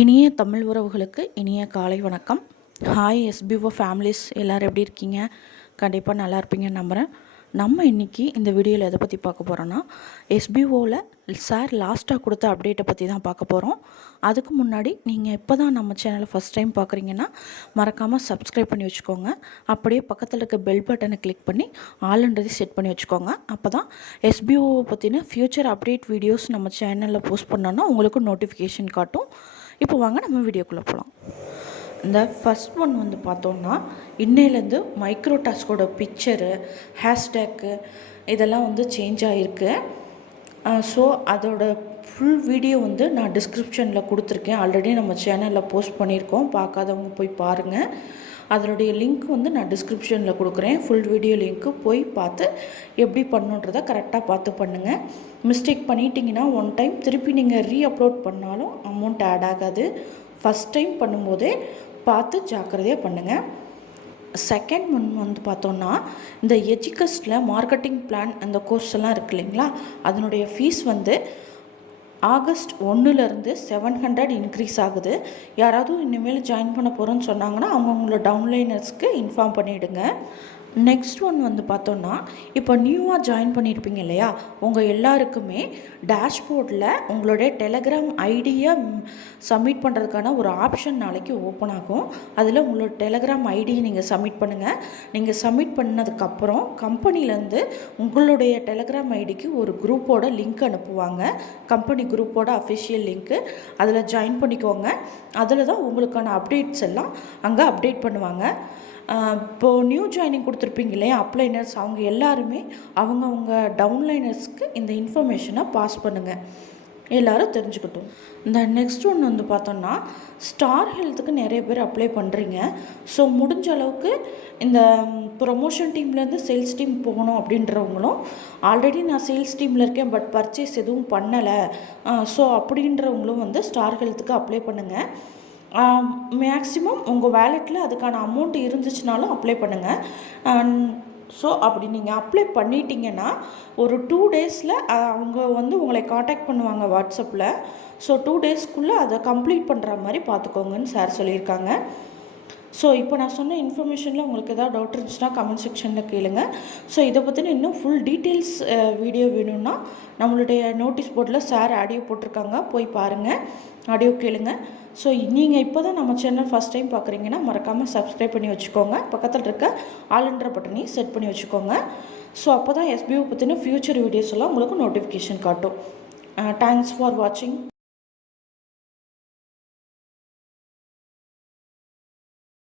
இனிய தமிழ் உறவுகளுக்கு இனிய காலை வணக்கம். ஹாய் எஸ்பிஓ ஃபேமிலிஸ், எல்லோரும் எப்படி இருக்கீங்க? கண்டிப்பாக நல்லா இருப்பீங்கன்னு நம்புகிறேன். நம்ம இன்றைக்கி இந்த வீடியோவில் எதை பற்றி பார்க்க போகிறோன்னா, எஸ்பிஓவில் சார் லாஸ்ட்டாக கொடுத்த அப்டேட்டை பற்றி தான் பார்க்க போகிறோம். அதுக்கு முன்னாடி நீங்கள் இப்போ தான் நம்ம சேனலை ஃபஸ்ட் டைம் பார்க்குறீங்கன்னா மறக்காமல் சப்ஸ்கிரைப் பண்ணி வச்சுக்கோங்க. அப்படியே பக்கத்தில் இருக்க பெல் பட்டனை கிளிக் பண்ணி ஆல்ன்றதை செட் பண்ணி வச்சுக்கோங்க. அப்போ தான் எஸ்பிஓவை பற்றின ஃப்யூச்சர் அப்டேட் வீடியோஸ் நம்ம சேனலில் போஸ்ட் பண்ணோன்னா உங்களுக்கு நோட்டிஃபிகேஷன் காட்டும். இப்போ வாங்க நம்ம வீடியோக்குள்ளே போகலாம். இந்த ஃபஸ்ட் ஒன் பார்த்தோன்னா, இன்னையிலேருந்து மைக்ரோ டாஸ்கோட பிக்சரு, ஹேஷ்டேக்கு இதெல்லாம் சேஞ்ச் ஆகிருக்கு. ஸோ அதோட ஃபுல் வீடியோ நான் டிஸ்கிரிப்ஷனில் கொடுத்துருக்கேன். ஆல்ரெடி நம்ம சேனலில் போஸ்ட் பண்ணியிருக்கோம். பார்க்காதவங்க போய் பாருங்கள். அதனுடைய லிங்க் நான் டிஸ்கிரிப்ஷனில் கொடுக்குறேன். ஃபுல் வீடியோ லிங்க்கு போய் பார்த்து எப்படி பண்ணுன்றதை கரெக்டாக பார்த்து பண்ணுங்கள். மிஸ்டேக் பண்ணிட்டீங்கன்னா ஒன் டைம் திருப்பி நீங்கள் ரீஅப்லோட் பண்ணாலும் அமௌண்ட் ஆட் ஆகாது. ஃபஸ்ட் டைம் பண்ணும்போதே பார்த்து ஜாக்கிரதையாக பண்ணுங்கள். செகண்ட் ஒன் பார்த்தோன்னா, இந்த எஜிகஸ்டில் மார்க்கெட்டிங் பிளான் அந்த கோர்ஸ் எல்லாம் இருக்குது இல்லைங்களா, அதனுடைய ஃபீஸ் ஆகஸ்ட் 1லேருந்து 700 இன்க்ரீஸ் ஆகுது. யாராவது இனிமேல் ஜாயின் பண்ண போகிறோன்னு சொன்னாங்கன்னா அவங்களோட டவுன்லைனர்ஸ்க்கு இன்ஃபார்ம் பண்ணிவிடுங்க. நெக்ஸ்ட் ஒன் பார்த்தோன்னா, இப்போ நியூவாக ஜாயின் பண்ணியிருப்பீங்க இல்லையா, உங்கள் எல்லாருக்குமே டேஷ்போர்டில் உங்களுடைய டெலகிராம் ஐடியை சப்மிட் பண்ணுறதுக்கான ஒரு ஆப்ஷன் நாளைக்கு ஓப்பன் ஆகும். அதில் உங்களோட டெலகிராம் ஐடியை நீங்கள் சப்மிட் பண்ணுங்கள். நீங்கள் சப்மிட் பண்ணதுக்கப்புறம் கம்பெனிலேருந்து உங்களுடைய டெலகிராம் ஐடிக்கு ஒரு குரூப்போட லிங்க் அனுப்புவாங்க. கம்பெனி குரூப்போட அஃபிஷியல் லிங்க்கு. அதில் ஜாயின் பண்ணிக்கோங்க. அதில் தான் உங்களுக்கான அப்டேட்ஸ் எல்லாம் அங்கே அப்டேட் பண்ணுவாங்க. இப்போது நியூ ஜாயினிங் கொடுத்துருப்பீங்க இல்லையா அப்ளைனர்ஸ், அவங்க எல்லாருமே அவங்கவுங்க டவுன்லைனர்ஸ்க்கு இந்த இன்ஃபர்மேஷனை பாஸ் பண்ணுங்கள், எல்லோரும் தெரிஞ்சுக்கிட்டோம். இந்த நெக்ஸ்ட் ஒன் பார்த்தோன்னா, ஸ்டார் ஹெல்த்துக்கு நிறைய பேர் அப்ளை பண்ணுறீங்க. ஸோ முடிஞ்ச அளவுக்கு இந்த ப்ரொமோஷன் டீம்லேருந்து சேல்ஸ் டீம் போகணும் அப்படின்றவங்களும், ஆல்ரெடி நான் சேல்ஸ் டீமில் இருக்கேன் பட் பர்ச்சேஸ் எதுவும் பண்ணலை, ஸோ அப்படின்றவங்களும் ஸ்டார் ஹெல்த்துக்கு அப்ளை பண்ணுங்கள். மேக்ஸிமம் உங்கள் வேலெட்டில் அதுக்கான அமௌண்ட் இருந்துச்சுனாலும் அப்ளை பண்ணுங்கள். ஸோ அப்படி நீங்கள் அப்ளை பண்ணிட்டீங்கன்னா ஒரு 2 டேஸில் அவங்க உங்களை காண்டாக்ட் பண்ணுவாங்க வாட்ஸ்அப்பில். ஸோ 2 டேஸ்க்குள்ளே அதை கம்ப்ளீட் பண்ணுற மாதிரி பார்த்துக்கோங்கன்னு சார் சொல்லியிருக்காங்க. ஸோ இப்போ நான் சொன்ன இன்ஃபர்மேஷனில் உங்களுக்கு எதாவது டவுட் இருந்துச்சுன்னா கமெண்ட் செக்ஷனில் கேளுங்க. ஸோ இதை பற்றின இன்னும் ஃபுல் டீட்டெயில்ஸ் வீடியோ வேணும்னா நம்மளுடைய நோட்டீஸ் போர்டில் சார் ஆடியோ போட்டிருக்காங்க, போய் பாருங்கள், ஆடியோ கேளுங்க. ஸோ நீங்கள் இப்போ தான் நம்ம சேனல் ஃபஸ்ட் டைம் பார்க்குறீங்கன்னா மறக்காமல் சப்ஸ்கிரைப் பண்ணி வச்சுக்கோங்க. பக்கத்தில் இருக்க ஆல்ன்ற பட்டனையும் செட் பண்ணி வச்சுக்கோங்க. ஸோ அப்போ தான் எஸ்பிஓ பற்றின ஃப்யூச்சர் வீடியோஸ் எல்லாம் உங்களுக்கு நோட்டிஃபிகேஷன் காட்டும். தேங்க்ஸ் ஃபார் வாட்சிங்.